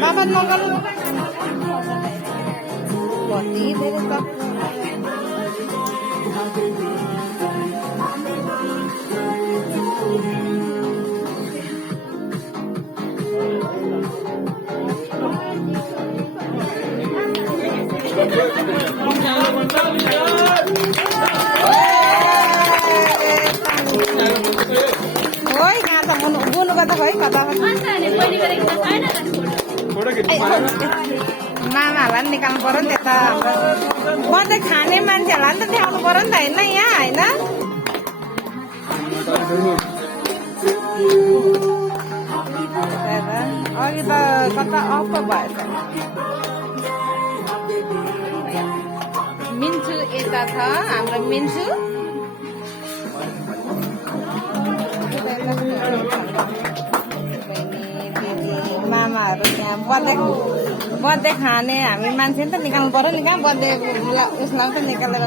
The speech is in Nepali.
बाबा नगर्नु कति धेरै त Oi, kata bunuh kata koi kata. मामाहरूलाई पनि निकाल्नु पर्यो नि त बर्दै खाने मान्छेहरूलाई नि त देखाउनु पर्यो नि त होइन यहाँ होइन अघि त कता अफ भएछ मिन्चु यता छ हाम्रो मिन्चु मामाहरू त्यहाँ बर्थडे खाने हामी मान्छे नि त निकाल्नु पर्यो नि कहाँ बर्थडे उसलाई त निकालेर